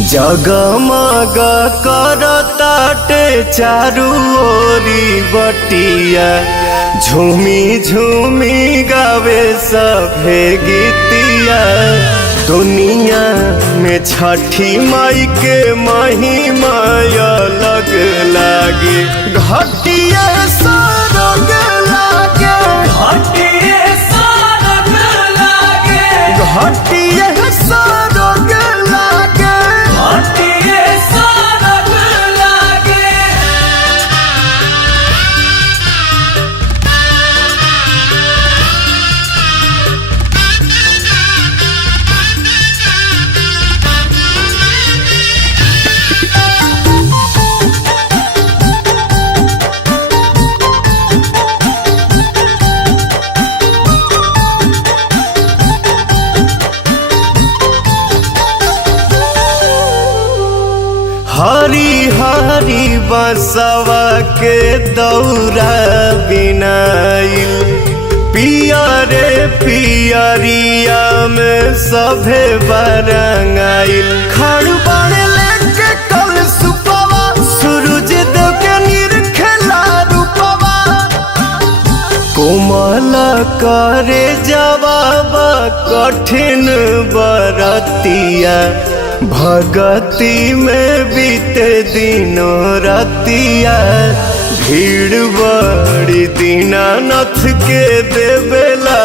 जगमग करताटे चारू ओरी बटिया, झूमी झूमी गावे सभे गीतिया। दुनिया में छठी माई के महिमा अलग लागे, घटिया सरग लागे, घटिया सरग लागे, घटिया सरग लागे। घटिया सरग लागे। हरी हरी बसवा के दौरा बिनाइल, पियरे पियरिया में सभे बरंगाइल। खड़बड़ लेके कल सुपवा, सूरज देव के निरखेला रूपवा। कोमल करे जवाब कठिन बरतिया, भगती में बीते दिनों रतिया। भीड़ बड़ी दीनानाथ के देवेला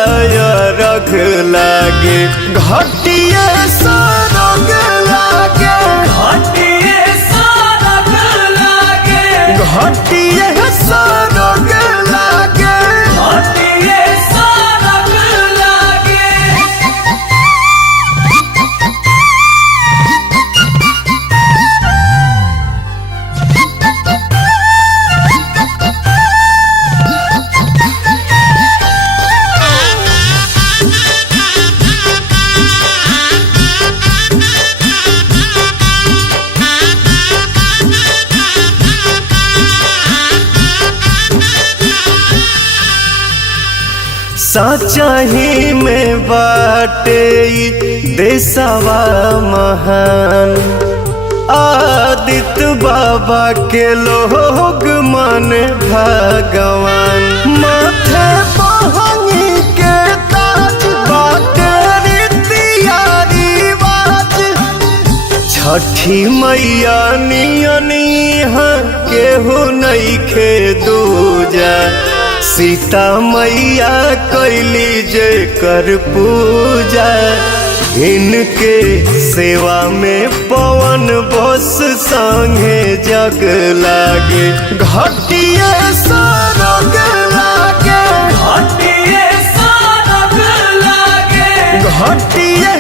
रख लागे, घटिया सरग लागे, घटिया सरग लागे, घटिया सरग लागे। घटिया सरग लागे। सचही में बाटे देशवा महान, आदित्य बाबा के लोग मन भगवान। माथे बहंगी के ताज बाटे रीतिया रिवाज, छठी मैया नियनिहा केहू नइखे दूजा। सीता मैया कैली जेकर पूजा, इनके सेवा में पवन बस संगे जग लागे, घटिया सरग लागे, घटिया सरग लागे, घटिया